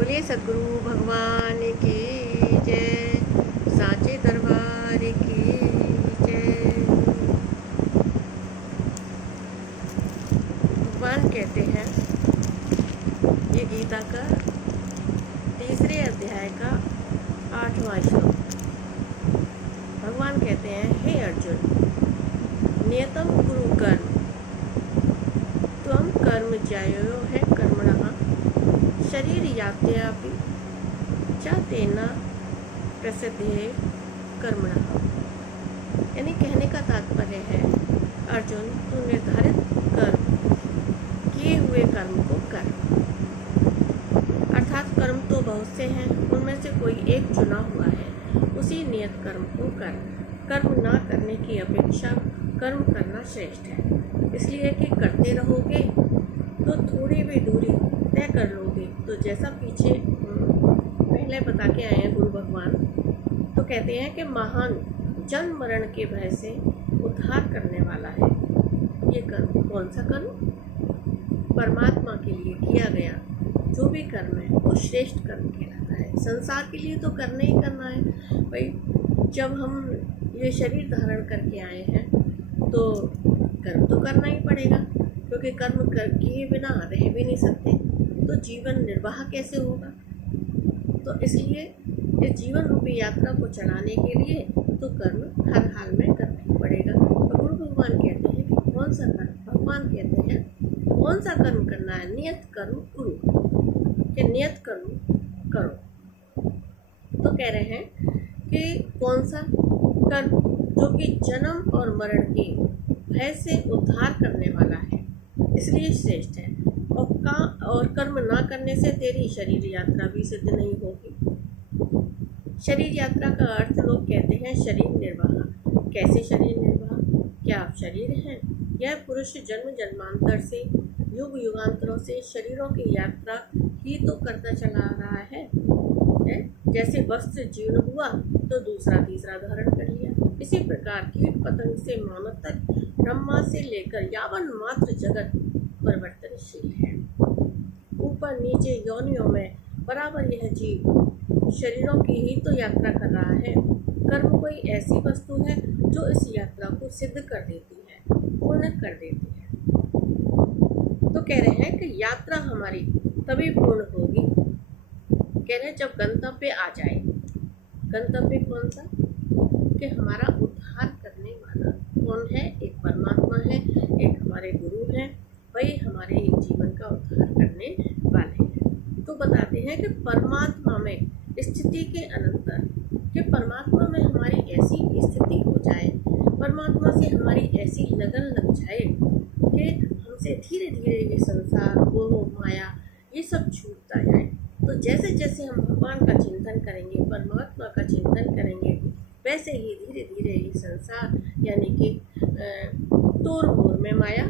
बोलिए सदगुरु भगवान की जय, साचे दरबार की जय। भगवान कहते हैं, ये गीता का तीसरे अध्याय का 8वां श्लोक। भगवान कहते हैं, हे अर्जुन, नियतम कुरु कर्म त्वं कर्म ज्यायो है कर्मणः शरीर यात्यापि च तेन प्रसिद्धे कर्मणः। यानी कहने का तात्पर्य है, अर्जुन, तू निर्धारित कर्म, किए हुए कर्म को कर। अर्थात कर्म तो बहुत से हैं, उनमें से कोई एक चुना हुआ है, उसी नियत कर्म को कर। कर्म ना करने की अपेक्षा कर्म करना श्रेष्ठ है, इसलिए कि करते रहोगे तो थोड़ी भी दूरी तय कर लोगे। तो जैसा पीछे पहले बता के आए हैं गुरु भगवान, तो कहते हैं कि महान जन्म मरण के भय से उद्धार करने वाला है ये कर्म। कौन सा कर्म? परमात्मा के लिए किया गया जो भी कर्म है वो श्रेष्ठ कर्म कहलाता है। संसार के लिए तो करना ही करना है भाई। जब हम ये शरीर धारण करके आए हैं तो कर्म तो करना ही पड़ेगा, क्योंकि कर्म किए बिना रह भी नहीं सकते, तो जीवन निर्वाह कैसे होगा। तो इसलिए इस जीवन रूपी यात्रा को चलाने के लिए तो कर्म हर हाल में करना ही पड़ेगा। तो गुरु भगवान कहते हैं कि कौन सा कर्म, भगवान कहते हैं कौन सा कर्म करना है। नियत कर्म कुरु, कि नियत कर्म करो। तो कह रहे हैं कि कौन सा कर्म जो कि जन्म और मरण के भय से उद्धार करने वाला है, इसलिए श्रेष्ठ है। और कर्म ना करने से तेरी शरीर यात्रा भी सिद्ध नहीं होगी। शरीर यात्रा का अर्थ लोग कहते हैं शरीर निर्वाह। कैसे शरीर निर्वाह? क्या आप शरीर हैं? यह पुरुष जन्म जन्मांतर से, युग युगांतरों से शरीरों की यात्रा ही तो करता चला आ रहा है। जैसे वस्त्र जीर्ण हुआ तो दूसरा तीसरा धारण कर लिया, इसी प्रकार कीट पतंग से मानव तक, ब्रह्मा से लेकर यावन मात्र जगत परिवर्तनशील है। ऊपर नीचे योनियों में बराबर यह जीव शरीरों की ही तो यात्रा कर रहा है। कर्म कोई ऐसी वस्तु है जो इस यात्रा को सिद्ध कर देती है, पूर्ण कर देती है। तो कह रहे हैं कि यात्रा हमारी तभी पूर्ण होगी, कह रहे हैं जब गंतव्य आ जाए। गंतव्य कौन सा? कि हमारा उद्धार करने वाला कौन है? एक परमात्मा है, एक हमारे गुरु हैं, वही हमारे जीवन का उद्धार करने वाले हैं। तो बताते हैं कि परमात्मा में स्थिति के अनंतर, कि परमात्मा में हमारी ऐसी स्थिति हो जाए, परमात्मा से हमारी ऐसी लगन लग जाए कि हमसे धीरे धीरे ये संसार, मोह माया, ये सब छूटता जाए। तो जैसे जैसे हम भगवान का चिंतन करेंगे, परमात्मा का चिंतन करेंगे, वैसे ही धीरे धीरे ये संसार यानी कि तोड़ मोड़ में माया